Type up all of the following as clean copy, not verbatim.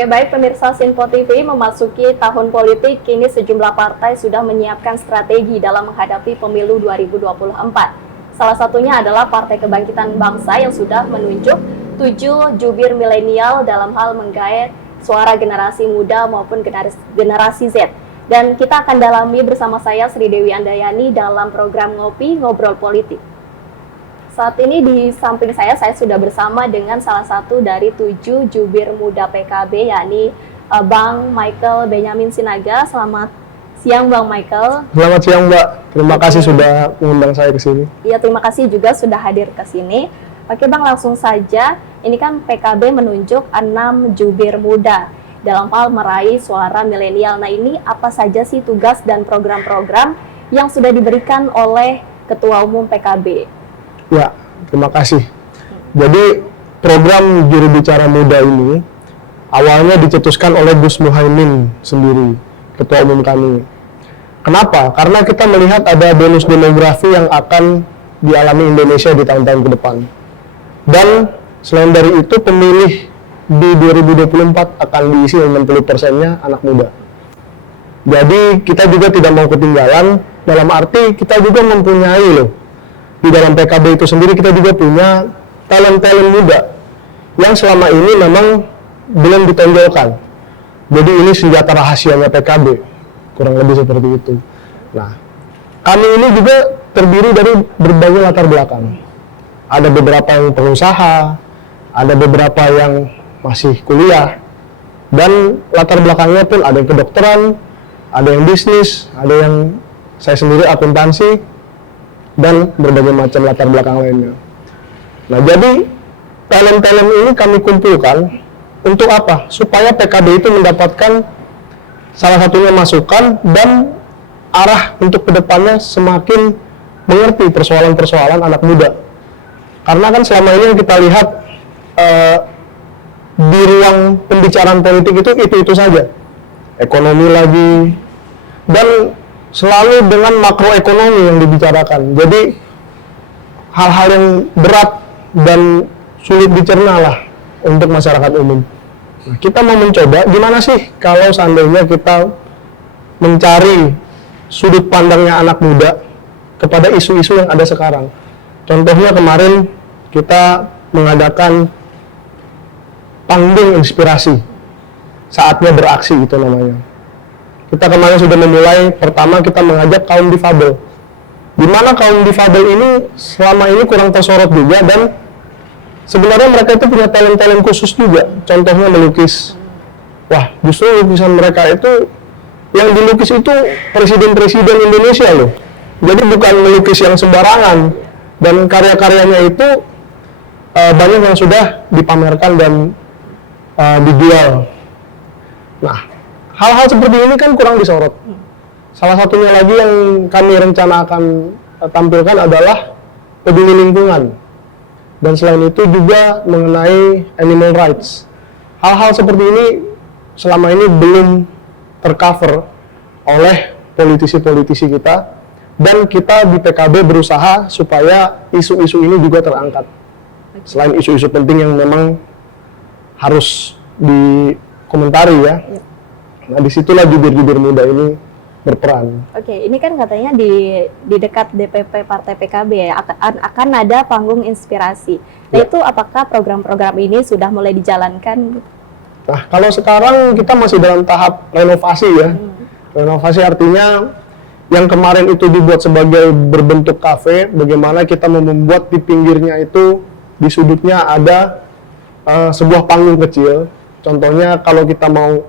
Oke, baik pemirsa Sinpo TV, memasuki tahun politik, kini sejumlah partai sudah menyiapkan strategi dalam menghadapi pemilu 2024. Salah satunya adalah Partai Kebangkitan Bangsa yang sudah menunjuk 7 jubir milenial dalam hal menggait suara generasi muda maupun generasi Z. Dan kita akan dalami bersama saya Sri Dewi Andayani dalam program Ngopi Ngobrol Politik. Saat ini di samping saya sudah bersama dengan salah satu dari 7 jubir muda PKB, yakni Bang Michael Benyamin Sinaga. Selamat siang Bang Michael. Selamat siang Mbak, terima kasih sudah mengundang saya ke sini. Iya, terima kasih juga sudah hadir ke sini. Oke Bang, langsung saja, ini kan PKB menunjuk 6 jubir muda dalam hal meraih suara milenial. Nah, ini apa saja sih tugas dan program-program yang sudah diberikan oleh Ketua Umum PKB? Ya, terima kasih. Jadi program juru bicara muda ini awalnya dicetuskan oleh Gus Muhaimin sendiri, Ketua Umum kami. Kenapa? Karena kita melihat ada bonus demografi yang akan dialami Indonesia di tahun-tahun ke depan. Dan selain dari itu, pemilih di 2024 akan diisi 60%-nya anak muda. Jadi kita juga tidak mau ketinggalan, dalam arti kita juga mempunyai di dalam PKB itu sendiri kita juga punya talent-talent muda yang selama ini memang belum ditonjolkan. Jadi ini senjata rahasianya PKB, kurang lebih seperti itu. Nah, kami ini juga terdiri dari berbagai latar belakang. Ada beberapa yang pengusaha, ada beberapa yang masih kuliah, dan latar belakangnya pun ada yang kedokteran, ada yang bisnis, ada yang saya sendiri akuntansi, dan berbagai macam latar belakang lainnya. Nah, jadi talent-talent ini kami kumpulkan untuk apa? Supaya PKB itu mendapatkan salah satunya masukan dan arah untuk kedepannya semakin mengerti persoalan-persoalan anak muda. Karena kan selama ini yang kita lihat di ruang pembicaraan politik itu saja. Ekonomi lagi, dan selalu dengan makroekonomi yang dibicarakan. Jadi hal-hal yang berat dan sulit dicerna lah untuk masyarakat umum. Nah, kita mau mencoba gimana sih kalau seandainya kita mencari sudut pandangnya anak muda kepada isu-isu yang ada sekarang. Contohnya kemarin kita mengadakan panggung inspirasi, saatnya beraksi itu namanya. Kita kemarin sudah memulai, pertama kita mengajak kaum difabel. Di mana kaum difabel ini selama ini kurang tersorot juga, dan sebenarnya mereka itu punya talent-talent khusus juga. Contohnya melukis. Wah, justru lukisan mereka itu, yang dilukis itu presiden-presiden Indonesia loh. Jadi bukan melukis yang sembarangan, dan karya-karyanya itu banyak yang sudah dipamerkan dan dijual. Nah, hal-hal seperti ini kan kurang disorot. Salah satunya lagi yang kami rencana akan tampilkan adalah peduli lingkungan. Dan selain itu juga mengenai animal rights. Hal-hal seperti ini selama ini belum tercover oleh politisi-politisi kita. Dan kita di PKB berusaha supaya isu-isu ini juga terangkat. Selain isu-isu penting yang memang harus dikomentari ya. Nah, disitulah jubir-jubir muda ini berperan. Oke, ini kan katanya di dekat DPP Partai PKB ya, akan ada panggung inspirasi. Nah, itu apakah program-program ini sudah mulai dijalankan? Nah, kalau sekarang kita masih dalam tahap renovasi ya. Renovasi artinya yang kemarin itu dibuat sebagai berbentuk kafe, bagaimana kita mau membuat di pinggirnya itu, di sudutnya ada sebuah panggung kecil. Contohnya kalau kita mau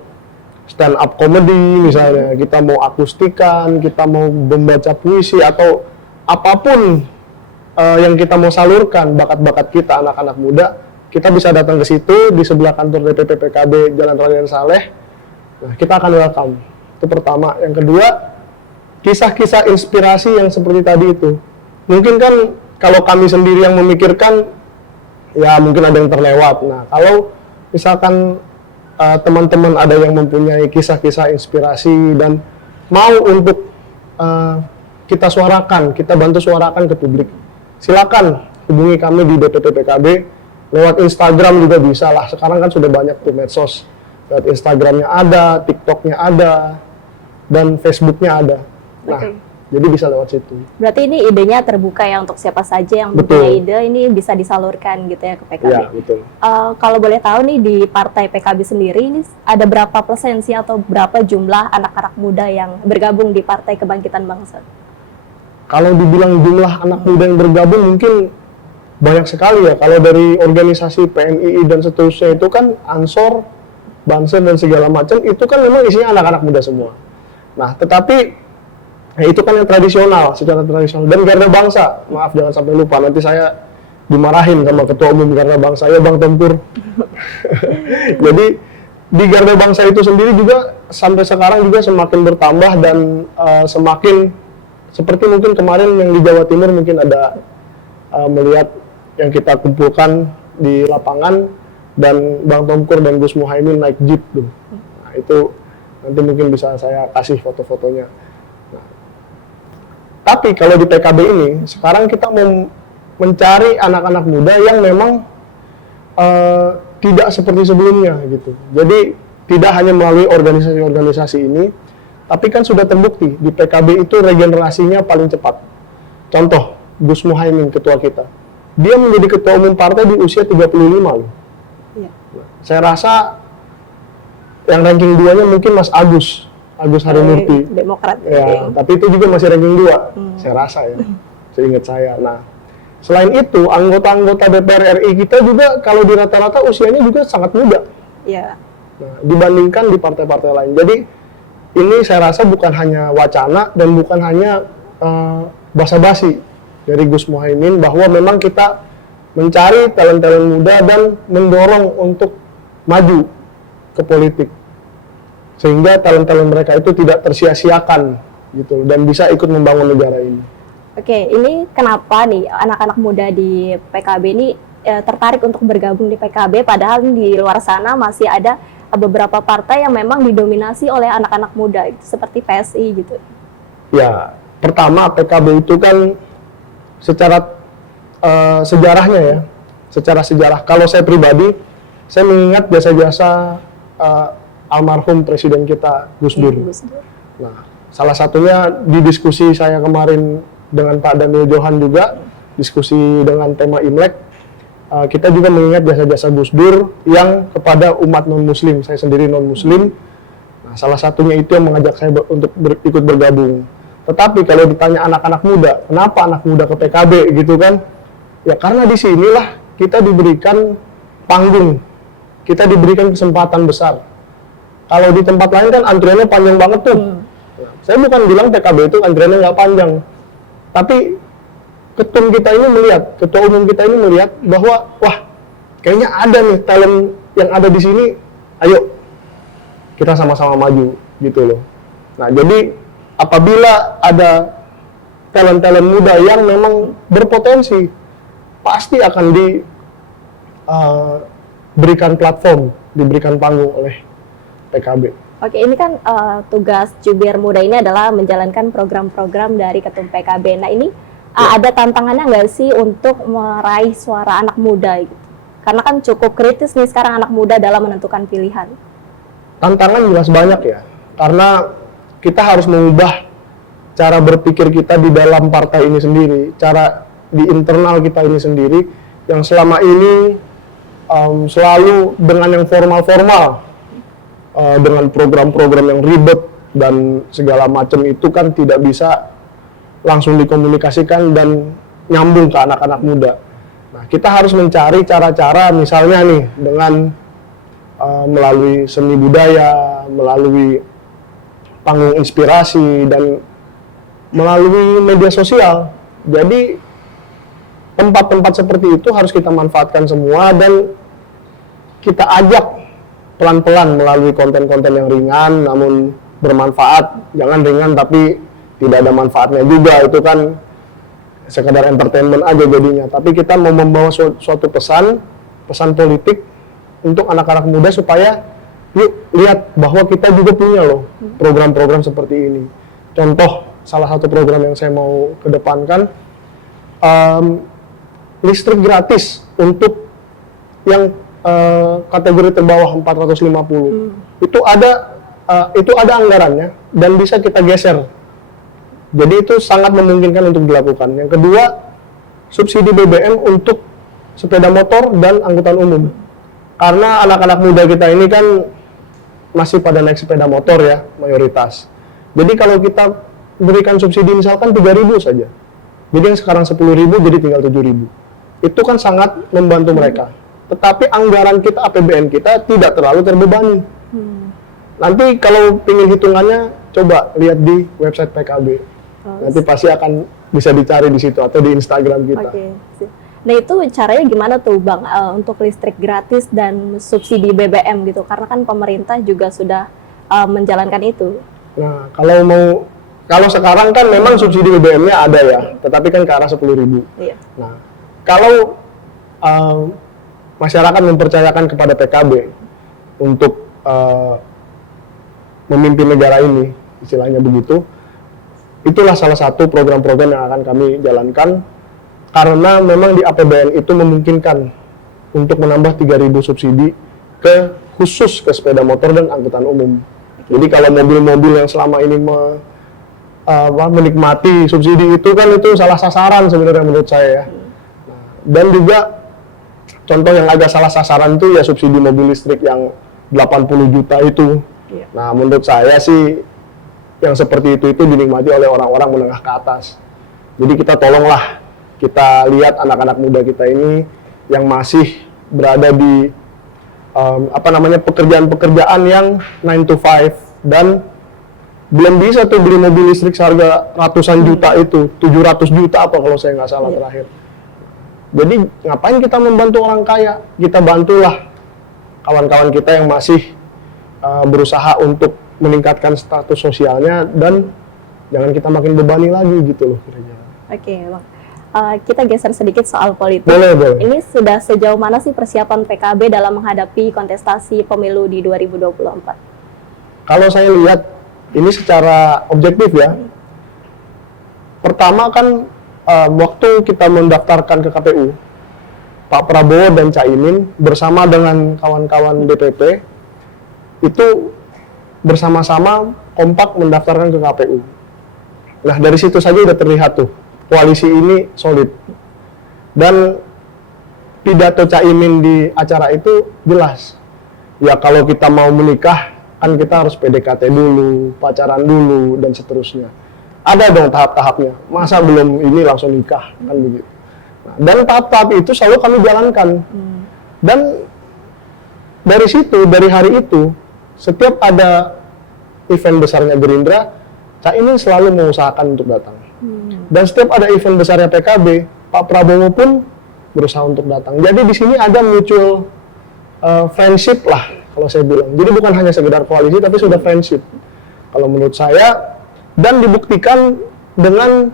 stand up comedy misalnya, kita mau akustikan, kita mau membaca puisi atau apapun yang kita mau salurkan bakat-bakat kita anak-anak muda, kita bisa datang ke situ di sebelah kantor DPP PKB Jalan Raden Saleh. Nah, kita akan welcome. Itu pertama. Yang kedua, kisah-kisah inspirasi yang seperti tadi itu. Mungkin kan kalau kami sendiri yang memikirkan, ya mungkin ada yang terlewat. Nah, kalau misalkan teman-teman ada yang mempunyai kisah-kisah inspirasi dan mau untuk kita suarakan, kita bantu suarakan ke publik, silakan hubungi kami di DPP PKB, lewat Instagram juga bisa lah. Sekarang kan sudah banyak tuh medsos lewat Instagramnya ada, TikToknya ada, dan Facebooknya ada. Nah, Oke. jadi bisa lewat situ. Berarti ini idenya terbuka ya untuk siapa saja yang Betul. punya ide, ini bisa disalurkan gitu ya ke PKB. Iya, betul. Kalau boleh tahu nih di Partai PKB sendiri ini ada berapa persen sih atau berapa jumlah anak-anak muda yang bergabung di Partai Kebangkitan Bangsa? Kalau dibilang jumlah anak muda yang bergabung mungkin banyak sekali ya. Kalau dari organisasi PMII dan seterusnya itu kan Ansor, Banser dan segala macam itu kan memang isinya anak-anak muda semua. Nah, tetapi ya itu kan yang tradisional, secara tradisional. Dan Garda Bangsa, maaf jangan sampai lupa, nanti saya dimarahin sama Ketua Umum Garda Bangsa, ya Bang Tempur. Jadi di Garda Bangsa itu sendiri juga sampai sekarang juga semakin bertambah dan semakin seperti mungkin kemarin yang di Jawa Timur mungkin ada melihat yang kita kumpulkan di lapangan dan Bang Tempur dan Gus Muhaimin naik jeep tuh. Nah, itu nanti mungkin bisa saya kasih foto-fotonya. Tapi kalau di PKB ini, sekarang kita mau mencari anak-anak muda yang memang tidak seperti sebelumnya gitu. Jadi tidak hanya melalui organisasi-organisasi ini, tapi kan sudah terbukti di PKB itu regenerasinya paling cepat. Contoh, Gus Muhaimin, ketua kita. Dia menjadi ketua umum partai di usia 35 loh. Iya. Saya rasa yang ranking 2-nya mungkin Mas Agus Harimurti. Demokrat. Ya, tapi itu juga masih ranking 2, saya rasa ya, seingat saya. Nah, selain itu, anggota-anggota DPR RI kita juga kalau di rata-rata usianya juga sangat muda. Iya. Nah, dibandingkan di partai-partai lain. Jadi, ini saya rasa bukan hanya wacana dan bukan hanya basa-basi dari Gus Muhaimin bahwa memang kita mencari talent-talent muda dan mendorong untuk maju ke politik. Sehingga talent-talent mereka itu tidak tersia-siakan gitu dan bisa ikut membangun negara ini. Oke, ini kenapa nih anak-anak muda di PKB ini tertarik untuk bergabung di PKB padahal di luar sana masih ada beberapa partai yang memang didominasi oleh anak-anak muda gitu, seperti PSI gitu. Ya, pertama PKB itu kan secara sejarahnya ya, secara sejarah. Kalau saya pribadi, saya mengingat jasa-jasa almarhum presiden kita Gus Dur. Nah, salah satunya di diskusi saya kemarin dengan Pak Daniel Johan juga, diskusi dengan tema Imlek, kita juga mengingat jasa-jasa Gus Dur yang kepada umat non-muslim, saya sendiri non-muslim. Nah, salah satunya itu yang mengajak saya untuk ikut bergabung. Tetapi kalau ditanya anak-anak muda, kenapa anak muda ke PKB gitu kan? Ya karena di sinilah kita diberikan panggung, kita diberikan kesempatan besar. Kalau di tempat lain kan antriannya panjang banget tuh. Nah, saya bukan bilang PKB itu antriannya nggak panjang, tapi ketum kita ini melihat, ketua umum kita ini melihat bahwa wah kayaknya ada nih talent yang ada di sini, ayo kita sama-sama maju gitu loh. Nah jadi apabila ada talent-talent muda yang memang berpotensi, pasti akan diberikan platform, diberikan panggung oleh PKB. Oke, ini kan tugas jubir muda ini adalah menjalankan program-program dari ketum PKB. Nah ini ada tantangannya nggak sih untuk meraih suara anak muda gitu? Karena kan cukup kritis nih sekarang anak muda dalam menentukan pilihan. Tantangan jelas banyak ya, karena kita harus mengubah cara berpikir kita di dalam partai ini sendiri, cara di internal kita ini sendiri, yang selama ini selalu dengan yang formal-formal, dengan program-program yang ribet dan segala macam itu kan tidak bisa langsung dikomunikasikan dan nyambung ke anak-anak muda. Nah, kita harus mencari cara-cara misalnya nih dengan melalui seni budaya, melalui panggung inspirasi dan melalui media sosial. Jadi tempat-tempat seperti itu harus kita manfaatkan semua dan kita ajak pelan-pelan melalui konten-konten yang ringan namun bermanfaat. Jangan ringan tapi tidak ada manfaatnya juga, itu kan sekedar entertainment aja jadinya. Tapi kita mau membawa suatu pesan politik untuk anak-anak muda supaya yuk lihat bahwa kita juga punya loh program-program seperti ini. Contoh salah satu program yang saya mau kedepankan, listrik gratis untuk yang kategori terbawah 450 itu ada anggarannya dan bisa kita geser. Jadi itu sangat memungkinkan untuk dilakukan. Yang kedua, subsidi BBM untuk sepeda motor dan angkutan umum. Karena anak-anak muda kita ini kan masih pada naik sepeda motor ya, mayoritas. Jadi kalau kita berikan subsidi misalkan 3.000 saja. Jadi yang sekarang 10.000 jadi tinggal 7.000. Itu kan sangat membantu mereka. Tetapi anggaran kita, APBN kita tidak terlalu terbebani. Nanti kalau ingin hitungannya, coba lihat di website PKB. Nanti pasti akan bisa dicari di situ atau di Instagram kita. Oke. Nah itu caranya gimana tuh Bang untuk listrik gratis dan subsidi BBM gitu? Karena kan pemerintah juga sudah menjalankan itu. Nah kalau sekarang kan memang subsidi BBM-nya ada ya, tetapi kan ke arah 10.000. Iya. Nah kalau masyarakat mempercayakan kepada PKB untuk memimpin negara ini, istilahnya begitu, itulah salah satu program-program yang akan kami jalankan karena memang di APBN itu memungkinkan untuk menambah 3.000 subsidi khusus ke sepeda motor dan angkutan umum. Jadi kalau mobil-mobil yang selama ini menikmati subsidi itu kan itu salah sasaran sebenarnya menurut saya ya. Dan juga contoh yang agak salah sasaran itu ya subsidi mobil listrik yang 80 juta itu. Nah menurut saya sih yang seperti itu dinikmati oleh orang-orang menengah ke atas. Jadi kita tolonglah, kita lihat anak-anak muda kita ini yang masih berada di pekerjaan-pekerjaan yang 9 to 5 dan belum bisa tuh beli mobil listrik seharga ratusan juta itu, 700 juta apa kalau saya nggak salah terakhir. Jadi ngapain kita membantu orang kaya? Kita bantulah kawan-kawan kita yang masih berusaha untuk meningkatkan status sosialnya dan jangan kita makin bebani lagi gitu loh kira-kira. Oke, Bang. Kita geser sedikit soal politik. Boleh. Ini sudah sejauh mana sih persiapan PKB dalam menghadapi kontestasi pemilu di 2024? Kalau saya lihat ini secara objektif ya. Pertama kan waktu kita mendaftarkan ke KPU, Pak Prabowo dan Caimin bersama dengan kawan-kawan DPP itu bersama-sama kompak mendaftarkan ke KPU. Nah dari situ saja udah terlihat tuh koalisi ini solid. Dan pidato Caimin di acara itu jelas. Ya kalau kita mau menikah kan kita harus PDKT dulu, pacaran dulu dan seterusnya. Ada dong tahap-tahapnya. Masa belum ini langsung nikah kan begitu. Nah, dan tahap-tahap itu selalu kami jalankan. Dan dari situ, dari hari itu, setiap ada event besarnya Gerindra, Caimin selalu mengusahakan untuk datang. Dan setiap ada event besarnya PKB, Pak Prabowo pun berusaha untuk datang. Jadi di sini ada mutual friendship lah, kalau saya bilang. Jadi bukan hanya sekedar koalisi, tapi sudah friendship. Kalau menurut saya, dan dibuktikan dengan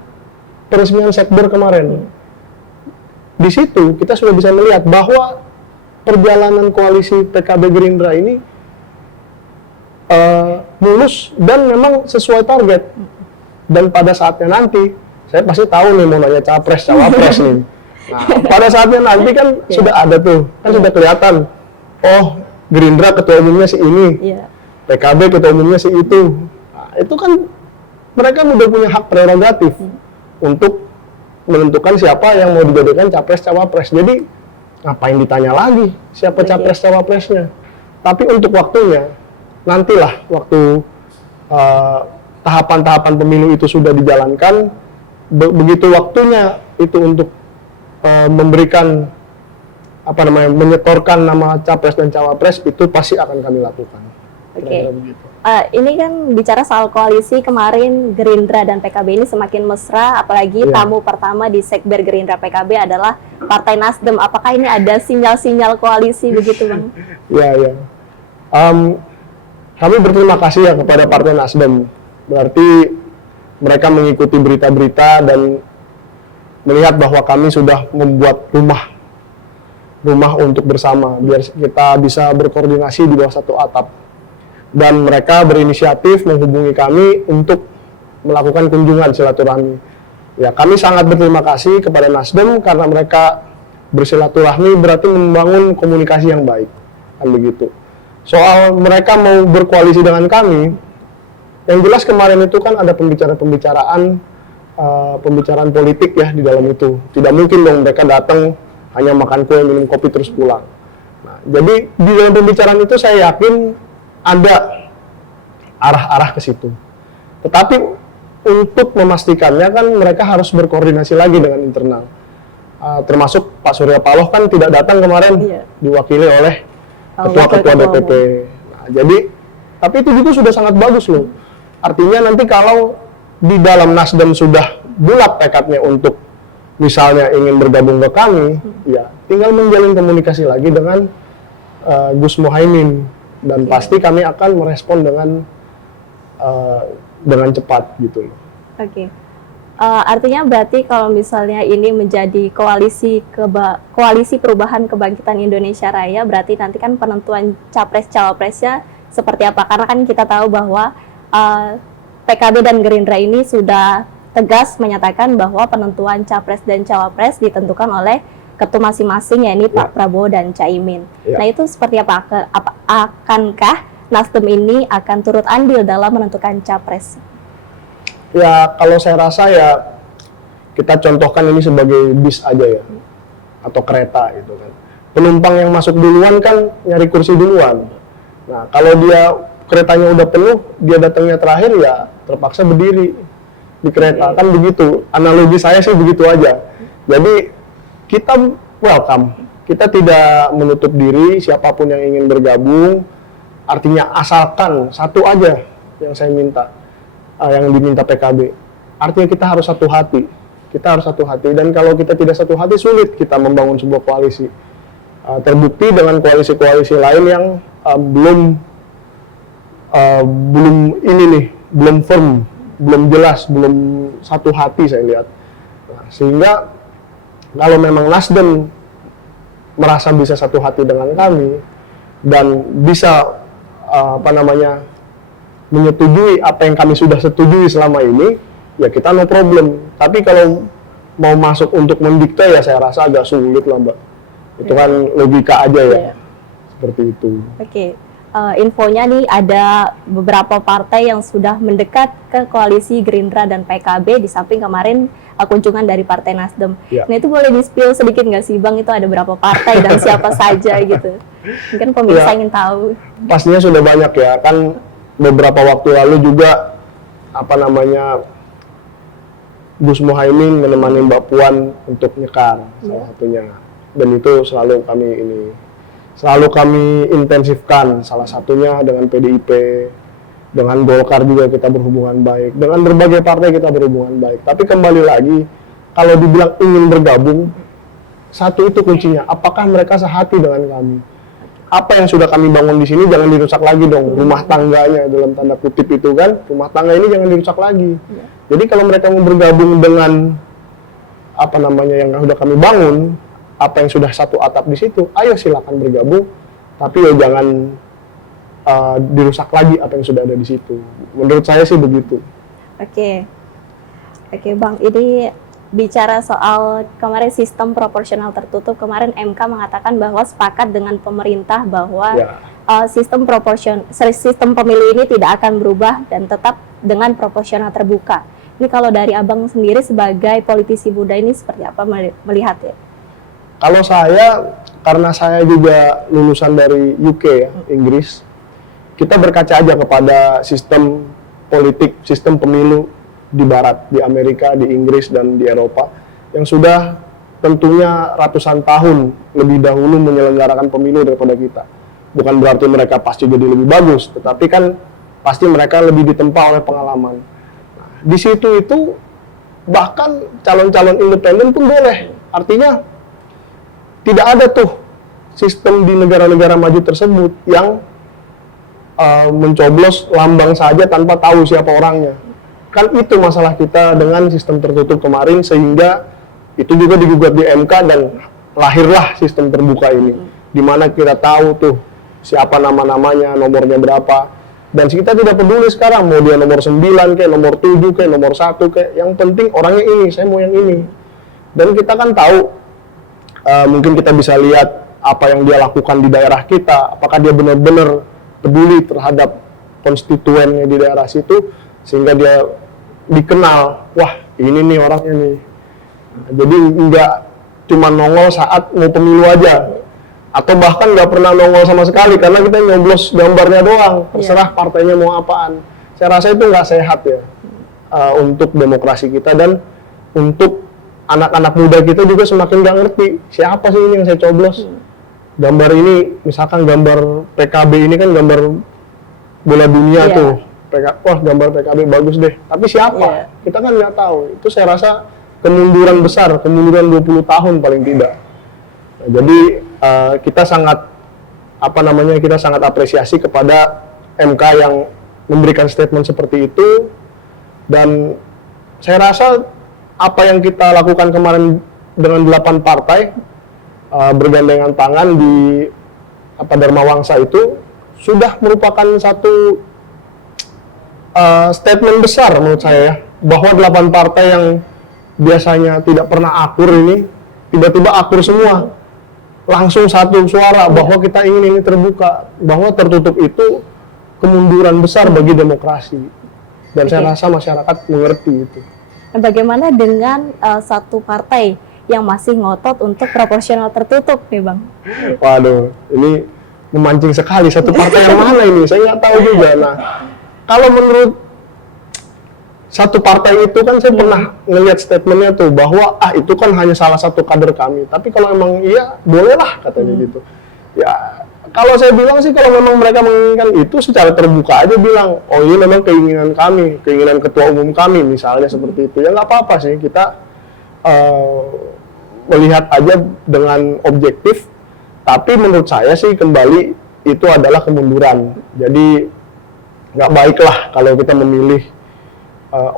peresmian Sekber kemarin. Di situ kita sudah bisa melihat bahwa perjalanan koalisi PKB Gerindra ini mulus dan memang sesuai target. Dan pada saatnya nanti, saya pasti tahu nih mau nanya capres, cawapres nih. Nah, pada saatnya nanti kan sudah ada tuh, kan sudah kelihatan. Oh, Gerindra ketua umumnya si ini, PKB ketua umumnya si itu. Nah, itu kan mereka udah punya hak prerogatif untuk menentukan siapa yang mau dijadikan capres, cawapres. Jadi ngapain ditanya lagi siapa capres, cawapresnya? Tapi untuk waktunya, nantilah waktu tahapan-tahapan pemilu itu sudah dijalankan, begitu waktunya itu untuk memberikan menyetorkan nama capres dan cawapres, itu pasti akan kami lakukan. Oke. Ini kan bicara soal koalisi kemarin Gerindra dan PKB ini semakin mesra, apalagi tamu pertama di Sekber Gerindra PKB adalah Partai Nasdem. Apakah ini ada sinyal-sinyal koalisi begitu, Bang? Ya. Kami berterima kasih ya kepada Partai Nasdem. Berarti mereka mengikuti berita-berita dan melihat bahwa kami sudah membuat rumah untuk bersama, biar kita bisa berkoordinasi di bawah satu atap. Dan mereka berinisiatif menghubungi kami untuk melakukan kunjungan silaturahmi. Ya, kami sangat berterima kasih kepada Nasdem karena mereka Bersilaturahmi berarti membangun komunikasi yang baik, kan begitu. Soal mereka mau berkoalisi dengan kami, yang jelas kemarin itu kan ada pembicaraan politik ya di dalam itu. Tidak mungkin dong mereka datang hanya makan kue, minum kopi terus pulang. Nah, jadi di dalam pembicaraan itu saya yakin ada arah-arah ke situ. Tetapi untuk memastikannya kan mereka harus berkoordinasi lagi dengan internal. Termasuk Pak Surya Paloh kan tidak datang kemarin, diwakili oleh ketua-ketua DPP. Nah, jadi, tapi itu juga sudah sangat bagus loh. Artinya nanti kalau di dalam Nasdem sudah bulat tekadnya untuk misalnya ingin bergabung ke kami, ya tinggal menjalin komunikasi lagi dengan Gus Muhaimin, dan pasti kami akan merespon dengan cepat gitu loh. Oke. Artinya berarti kalau misalnya ini menjadi koalisi perubahan kebangkitan Indonesia Raya, berarti nanti kan penentuan capres-cawapresnya seperti apa? Karena kan kita tahu bahwa PKB dan Gerindra ini sudah tegas menyatakan bahwa penentuan capres dan cawapres ditentukan oleh ketua masing-masing, yakni Pak Prabowo dan Caimin. Nah itu seperti apa? Akankah Nasdem ini akan turut andil dalam menentukan capres? Ya, kalau saya rasa ya kita contohkan ini sebagai bis aja ya, atau kereta gitu kan. Penumpang yang masuk duluan kan nyari kursi duluan. Nah, kalau dia keretanya udah penuh, dia datangnya terakhir ya terpaksa berdiri di kereta, kan begitu. Analogi saya sih begitu aja. Jadi kita welcome, kita tidak menutup diri siapapun yang ingin bergabung. Artinya asalkan satu aja yang saya minta. Yang diminta PKB, artinya kita harus satu hati, dan kalau kita tidak satu hati sulit kita membangun sebuah koalisi. Terbukti dengan koalisi-koalisi lain yang belum firm, belum jelas, belum satu hati saya lihat. Nah, sehingga kalau memang Nasdem merasa bisa satu hati dengan kami dan bisa menyetujui apa yang kami sudah setujui selama ini, ya kita no problem. Tapi kalau mau masuk untuk mendikte ya saya rasa agak sulit lah Mbak. Itu kan logika aja ya, seperti itu. Oke. Infonya nih ada beberapa partai yang sudah mendekat ke koalisi Gerindra dan PKB di samping kemarin kunjungan dari Partai Nasdem. Nah itu boleh di-spill sedikit nggak sih Bang, itu ada berapa partai dan siapa saja gitu? Mungkin pemirsa ingin tahu. Pastinya sudah banyak ya, kan beberapa waktu lalu juga Gus Muhaimin menemani Mbak Puan untuk nyekar salah satunya, dan itu selalu kami intensifkan, salah satunya dengan PDIP, dengan Golkar juga kita berhubungan baik, dengan berbagai partai kita berhubungan baik. Tapi kembali lagi, kalau dibilang ingin bergabung, satu itu kuncinya, apakah mereka sehati dengan kami? Apa yang sudah kami bangun di sini jangan dirusak lagi dong, rumah tangganya dalam tanda kutip itu kan, rumah tangga ini jangan dirusak lagi. Jadi kalau mereka mau bergabung dengan yang sudah kami bangun, apa yang sudah satu atap di situ, ayo silakan bergabung, tapi ya jangan dirusak lagi apa yang sudah ada di situ. Menurut saya sih begitu. Oke Bang, ini bicara soal kemarin sistem proporsional tertutup, kemarin MK mengatakan bahwa sepakat dengan pemerintah bahwa sistem pemilu ini tidak akan berubah dan tetap dengan proporsional terbuka. Ini kalau dari Abang sendiri sebagai politisi muda ini seperti apa melihat ya? Kalau saya, karena saya juga lulusan dari UK ya, Inggris, kita berkaca aja kepada sistem politik, sistem pemilu di Barat, di Amerika, di Inggris, dan di Eropa, yang sudah tentunya ratusan tahun lebih dahulu menyelenggarakan pemilu daripada kita. Bukan berarti mereka pasti jadi lebih bagus, tetapi kan pasti mereka lebih ditempa oleh pengalaman. Nah, di situ itu bahkan calon-calon independen pun boleh. Artinya tidak ada tuh sistem di negara-negara maju tersebut yang mencoblos lambang saja tanpa tahu siapa orangnya. Kan itu masalah kita dengan sistem tertutup kemarin, sehingga itu juga digugat di MK dan lahirlah sistem terbuka ini, di mana kita tahu tuh siapa nama-namanya, nomornya berapa, dan kita tidak peduli sekarang mau dia nomor 9 kayak nomor 7 kayak nomor 1 kayak, yang penting orangnya ini, saya mau yang ini. Dan kita kan tahu mungkin kita bisa lihat apa yang dia lakukan di daerah kita, apakah dia benar-benar peduli terhadap konstituennya di daerah situ, sehingga dia dikenal, wah ini nih orangnya nih. Nah, jadi nggak cuma nongol saat mau pemilu aja, atau bahkan nggak pernah nongol sama sekali karena kita nyoblos gambarnya doang, terserah partainya mau apaan. Saya rasa itu nggak sehat ya untuk demokrasi kita, dan untuk anak-anak muda kita juga semakin nggak ngerti siapa sih ini yang saya coblos. Gambar ini, misalkan gambar PKB ini kan gambar bola dunia tuh, wah gambar PKB bagus deh, tapi siapa? Kita kan nggak tahu. Itu saya rasa kemunduran besar, kemunduran 20 tahun paling tidak. Nah, jadi kita sangat kita sangat apresiasi kepada MK yang memberikan statement seperti itu, dan saya rasa apa yang kita lakukan kemarin dengan 8 partai bergandengan tangan di Dharma Wangsa itu sudah merupakan satu statement besar menurut saya ya, bahwa 8 partai yang biasanya tidak pernah akur ini tiba-tiba akur semua, langsung satu suara bahwa kita ingin ini terbuka, bahwa tertutup itu kemunduran besar bagi demokrasi, dan saya rasa masyarakat mengerti itu. Bagaimana dengan satu partai yang masih ngotot untuk proporsional tertutup nih Bang? Waduh, ini memancing sekali. Satu partai yang mana ini? Saya nggak tahu juga. Nah, kalau menurut satu partai itu kan saya pernah ngelihat statementnya tuh bahwa itu kan hanya salah satu kader kami. Tapi kalau emang iya, bolehlah katanya gitu. Ya, kalau saya bilang sih kalau memang mereka menginginkan itu secara terbuka aja bilang, oh ini memang keinginan kami, keinginan ketua umum kami misalnya seperti itu. Ya nggak apa-apa sih, kita melihat aja dengan objektif. Tapi menurut saya sih kembali itu adalah kemunduran. Jadi nggak baiklah kalau kita memilih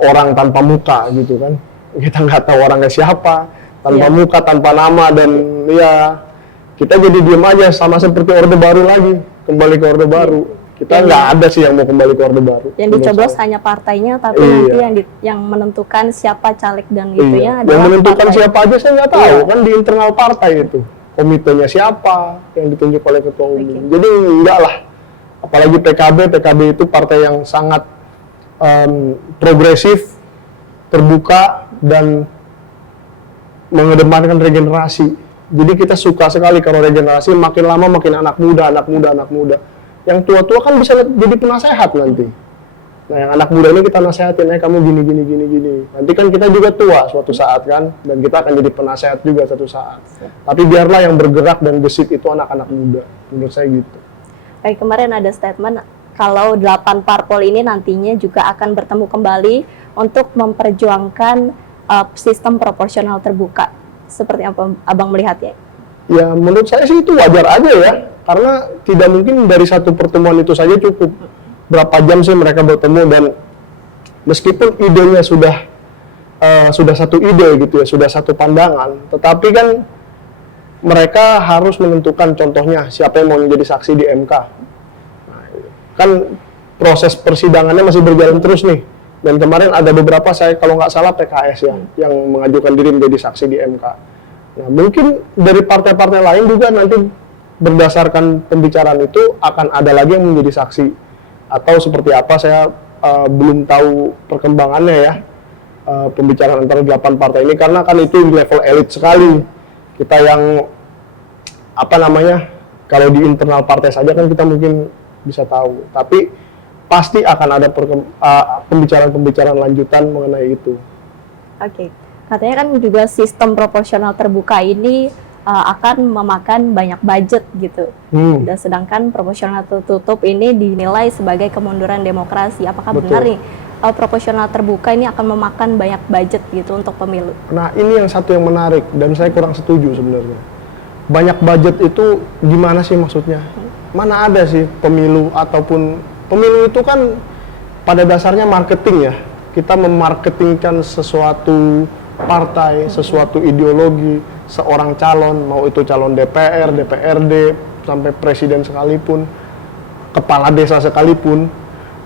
orang tanpa muka gitu kan. Kita nggak tahu orangnya siapa, tanpa muka, tanpa nama, dan ya kita jadi diem aja, sama seperti Orde Baru lagi, kembali ke Orde Baru. Kita nggak ada sih yang mau kembali ke Orde Baru. Yang dicoblos hanya partainya, tapi nanti yang menentukan siapa caleg dan itunya adalah yang menentukan partai. Siapa aja saya nggak tahu, kan di internal partai itu. Komitenya siapa yang ditunjuk oleh ketua umum. Jadi enggak lah. Apalagi PKB itu partai yang sangat progresif, terbuka, dan mengedepankan regenerasi. Jadi kita suka sekali kalau regenerasi, makin lama makin anak muda. Yang tua-tua kan bisa jadi penasehat nanti. Nah, yang anak muda ini kita nasehatin, kamu gini. Nanti kan kita juga tua suatu saat kan, dan kita akan jadi penasehat juga suatu saat. Tapi biarlah yang bergerak dan gesit itu anak-anak muda, menurut saya gitu. Baik, kemarin ada statement kalau 8 parpol ini nantinya juga akan bertemu kembali untuk memperjuangkan sistem proporsional terbuka. Seperti apa Abang melihatnya? Ya, menurut saya sih itu wajar aja ya, karena tidak mungkin dari satu pertemuan itu saja cukup. Berapa jam sih mereka bertemu, dan meskipun idenya sudah satu ide gitu ya, sudah satu pandangan, tetapi kan mereka harus menentukan contohnya siapa yang mau menjadi saksi di MK. Nah, kan proses persidangannya masih berjalan terus nih, dan kemarin ada beberapa, saya kalau nggak salah PKS ya, yang mengajukan diri menjadi saksi di MK. Nah, mungkin dari partai-partai lain juga nanti berdasarkan pembicaraan itu akan ada lagi yang menjadi saksi. Atau seperti apa, saya belum tahu perkembangannya ya, pembicaraan antara 8 partai ini, karena kan itu di level elit sekali. Kita yang kalau di internal partai saja kan kita mungkin bisa tahu, tapi pasti akan ada pembicaraan-pembicaraan lanjutan mengenai itu. Oke. Katanya kan juga sistem proporsional terbuka ini akan memakan banyak budget gitu. Dan sedangkan proporsional tertutup ini dinilai sebagai kemunduran demokrasi. Apakah benar nih proporsional terbuka ini akan memakan banyak budget gitu untuk pemilu? Nah, ini yang satu yang menarik dan saya kurang setuju sebenarnya. Banyak budget itu gimana sih maksudnya? Mana ada sih pemilu itu kan pada dasarnya marketing ya. Kita memarketingkan sesuatu partai, sesuatu ideologi, seorang calon, mau itu calon DPR, DPRD, sampai presiden sekalipun, kepala desa sekalipun.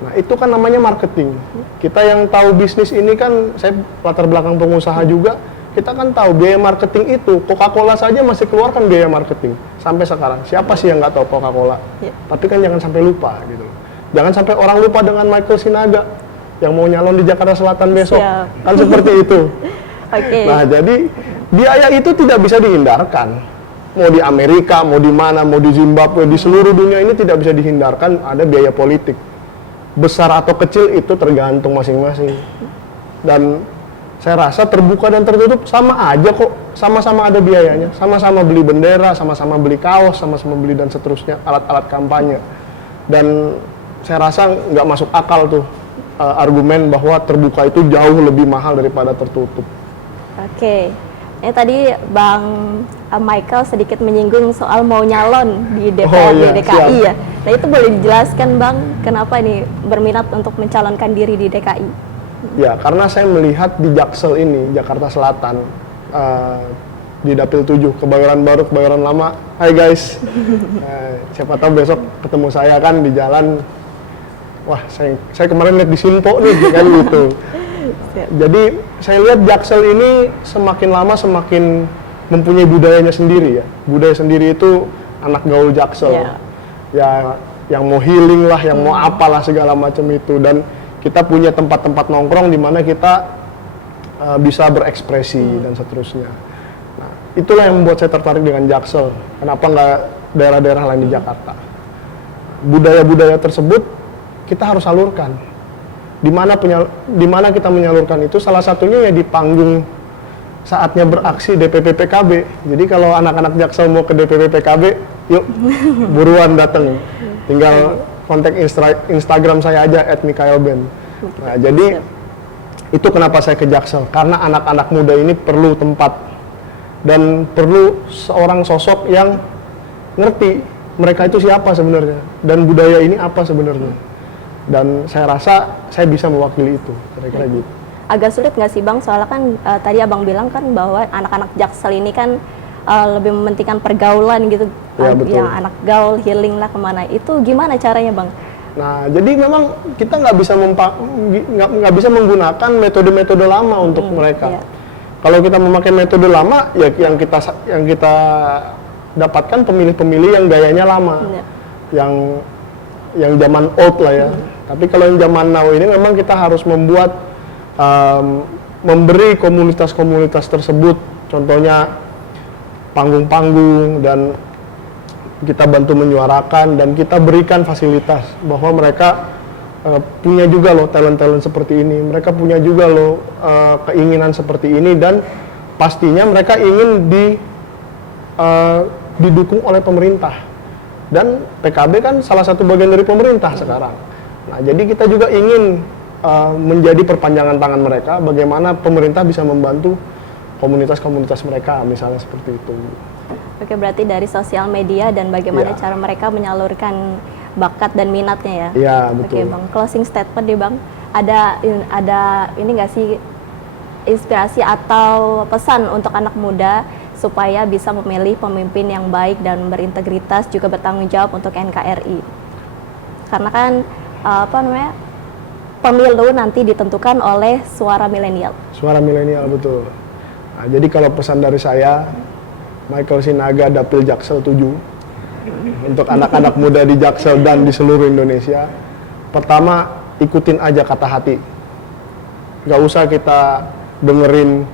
Nah, itu kan namanya marketing. Kita yang tahu bisnis ini kan, saya latar belakang pengusaha juga, Kita kan tahu biaya marketing itu, Coca-Cola saja masih keluarkan biaya marketing sampai sekarang. Siapa sih yang nggak tahu Coca-Cola? Ya. Tapi kan jangan sampai lupa gitu. Jangan sampai orang lupa dengan Michael Sinaga yang mau nyalon di Jakarta Selatan besok. Siap. Kan seperti itu. Oke. Nah, jadi biaya itu tidak bisa dihindarkan. Mau di Amerika, mau di mana, mau di Zimbabwe, di seluruh dunia ini tidak bisa dihindarkan ada biaya politik. Besar atau kecil itu tergantung masing-masing. Dan saya rasa terbuka dan tertutup sama aja kok, sama-sama ada biayanya, sama-sama beli bendera, sama-sama beli kaos, sama-sama beli dan seterusnya, alat-alat kampanye. Dan saya rasa nggak masuk akal tuh argumen bahwa terbuka itu jauh lebih mahal daripada tertutup. Oke. Ini tadi Bang Michael sedikit menyinggung soal mau nyalon di DPRD DKI ya. Nah itu boleh dijelaskan Bang, kenapa ini berminat untuk mencalonkan diri di DKI? Ya, karena saya melihat di Jaksel ini, Jakarta Selatan, di Dapil 7, Kebayoran Baru, Kebayoran Lama. Hai guys, siapa tahu besok ketemu saya kan di jalan. Wah, saya kemarin lihat di Sinpo nih, kan gitu. Jadi saya lihat Jaksel ini semakin lama semakin mempunyai budayanya sendiri ya. Budaya sendiri itu anak gaul Jaksel. Ya, yang mau healing lah, yang mau apalah segala macam itu. Dan kita punya tempat-tempat nongkrong di mana kita bisa berekspresi dan seterusnya. Nah, itulah yang membuat saya tertarik dengan Jaksel. Kenapa nggak daerah-daerah lain di Jakarta? Budaya-budaya tersebut kita harus salurkan. Di mana kita menyalurkan itu? Salah satunya ya di panggung saatnya beraksi DPP PKB. Jadi kalau anak-anak Jaksel mau ke DPP PKB, yuk buruan datang. Tinggal kontak Instagram saya aja @mikaelben. Nah, jadi itu kenapa saya ke Jaksel, karena anak-anak muda ini perlu tempat dan perlu seorang sosok yang ngerti mereka itu siapa sebenarnya dan budaya ini apa sebenarnya. Dan saya rasa saya bisa mewakili itu, kira-kira gitu. Agak sulit nggak sih Bang, soalnya kan tadi Abang bilang kan bahwa anak-anak Jaksel ini kan lebih mementingkan pergaulan gitu, Ya, betul. yang anak gaul, healing lah kemana, itu gimana caranya Bang? Nah, jadi memang kita nggak bisa menggunakan metode-metode lama untuk mereka. Iya. Kalau kita memakai metode lama, ya yang kita dapatkan pemilih-pemilih yang gayanya lama, Iya. yang zaman old lah ya. Tapi kalau yang zaman now ini memang kita harus memberi komunitas-komunitas tersebut, contohnya panggung-panggung, dan kita bantu menyuarakan dan kita berikan fasilitas bahwa mereka punya juga loh talent-talent seperti ini, mereka punya juga loh keinginan seperti ini, dan pastinya mereka ingin didukung oleh pemerintah, dan PKB kan salah satu bagian dari pemerintah sekarang. Nah, jadi kita juga ingin menjadi perpanjangan tangan mereka, bagaimana pemerintah bisa membantu komunitas-komunitas mereka, misalnya seperti itu. Oke, berarti dari sosial media dan bagaimana cara mereka menyalurkan bakat dan minatnya ya? Iya, betul. Oke Bang, closing statement deh Bang. Ada ini nggak sih inspirasi atau pesan untuk anak muda supaya bisa memilih pemimpin yang baik dan berintegritas, juga bertanggung jawab untuk NKRI? Karena kan pemilu nanti ditentukan oleh suara milenial. Suara milenial, betul. Nah, jadi kalau pesan dari saya, Michael Sinaga, Dapil Jaksel 7, untuk anak-anak muda di Jaksel dan di seluruh Indonesia, pertama, ikutin aja kata hati. Gak usah kita dengerin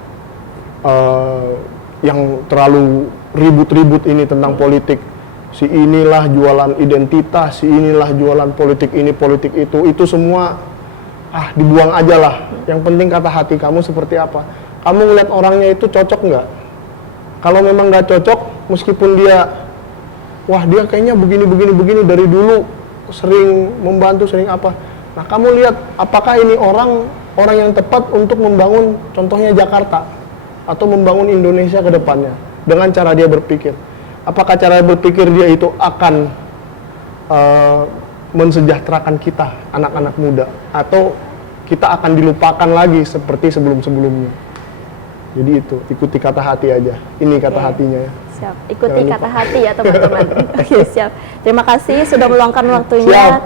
yang terlalu ribut-ribut ini tentang politik. Si inilah jualan identitas, si inilah jualan politik ini, politik itu semua dibuang aja lah. Yang penting kata hati kamu seperti apa. Kamu ngeliat orangnya itu cocok nggak? Kalau memang nggak cocok, meskipun dia kayaknya begini dari dulu sering membantu, sering apa. Nah, kamu lihat apakah ini orang yang tepat untuk membangun contohnya Jakarta atau membangun Indonesia ke depannya dengan cara dia berpikir. Apakah cara berpikir dia itu akan mensejahterakan kita, anak-anak muda, atau kita akan dilupakan lagi seperti sebelum-sebelumnya. Jadi itu, ikuti kata hati aja. Ini kata hatinya ya. Siap, ikuti kata hati ya teman-teman. Oke, siap. Terima kasih sudah meluangkan waktunya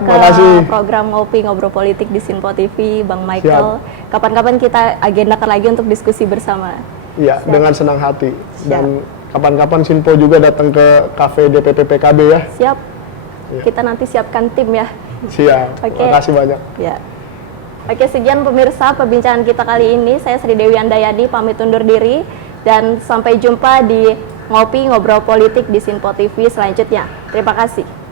program Ngobrol Politik di Sinpo TV, Bang Michael. Kapan-kapan kita agendakan lagi untuk diskusi bersama. Iya, Siap. dengan senang hati. Dan kapan-kapan Sinpo juga datang ke kafe DPP PKB ya. Siap. Iya. Kita nanti siapkan tim ya. Siap. Oke. Terima kasih banyak. Ya. Oke, sekian pemirsa perbincangan kita kali ini. Saya Sri Dewi Andayani pamit undur diri dan sampai jumpa di Ngopi Ngobrol Politik di Sinpo TV selanjutnya. Terima kasih.